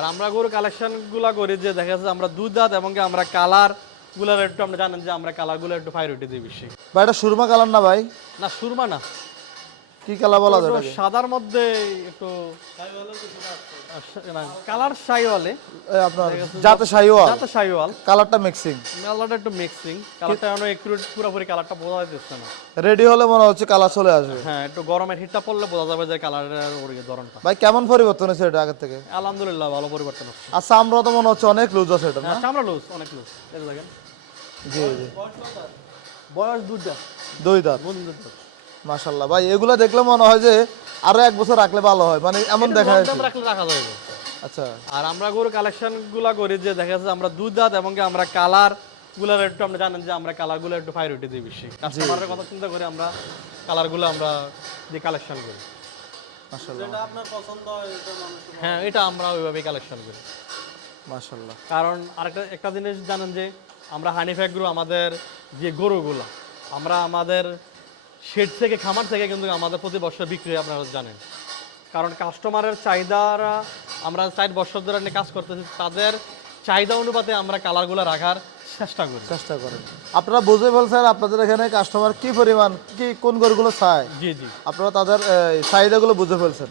আর আমরা গরু কালেকশন গুলা করি যে দেখা যাচ্ছে আমরা দুধ দাঁত এবং কি আমরা কালার গুলার একটু আপনি জানেন যে আমরা কালার গুলো একটু প্রায়োরিটি দিই বেশি। ভাই এটা সুরমা কালার না ভাই? না সুরমা না, কি কালার বলা যায় একটু এটাকে? সাদার মধ্যে একটু কালার শাইওয়ালে, আপনার জাতে শাহিওয়াল, যাতে শাইওয়াল কালারটা মিক্সিং। কালারটা একটু মিক্সিং, কালারটা এখনো একুরেট পুরোপুরি কালারটা বোঝা যাচ্ছে না। রেডি হলে মনে হচ্ছে কালার চলে আসবে। হ্যাঁ একটু গরমের হিটটা পড়লে বোঝা যাবে যে কালারের ওর ধরনটা। ভাই কেমন পরিবর্তন হয়েছে এটা আগের থেকে? আলহামদুলিল্লাহ ভালো পরিবর্তন হচ্ছে। আর চামড়া তো মনে হচ্ছে অনেক লুজ আছে এটা না? হ্যাঁ চামড়া লুজ, অনেক লুজ। এই দেখেন জি জি। বয়স দুধটা দুই দাঁত। বন্ধু মাশাআল্লাহ ভাই, এগুলা দেখলে মনে হয় যে আরো 1 বছর রাখলে ভালো হয়, মানে এমন দেখা যাচ্ছে। রাখলে রাখা যাবে। আচ্ছা। আর আমরা গরু কালেকশন গুলা করি যে দেখা যাচ্ছে আমরা দুধ দাঁত এবং কি আমরা কালার গুলার একটু আপনি জানেন যে আমরা কালার গুলো একটু প্রায়োরিটি দিই বেশি। কাস্টমারের কথা চিন্তা করে আমরা কালার গুলো আমরা দিয়ে কালেকশন করি। মাশাআল্লাহ। যেটা আপনার পছন্দ হয় এটা মানুষ হ্যাঁ এটা আমরা ওইভাবেই কালেকশন করি। মাশাআল্লাহ। কারণ একটা জিনিস জানেন যে আমরা হানিফ্যাক গরু আমাদের যে গরুগুলো আমরা আমাদের শেড থেকে খামার থেকে কিন্তু আমাদের প্রতি বছর বিক্রি হয়, আপনারা জানেন। কারণ কাস্টমারের চাহিদারা আমরা 4 বছর ধরে নিয়ে কাজ করতেছি, তাদের চাহিদা অনুপাতে আমরা কালারগুলো রাখার চেষ্টা করি। চেষ্টা করেন। আপনারা বুঝে ফেলছেন আপনাদের এখানে কাস্টমার কি পরিমাণ কি কোন গরুগুলো চায়, জি জি আপনারা তাদের চাহিদাগুলো বুঝে ফেলছেন।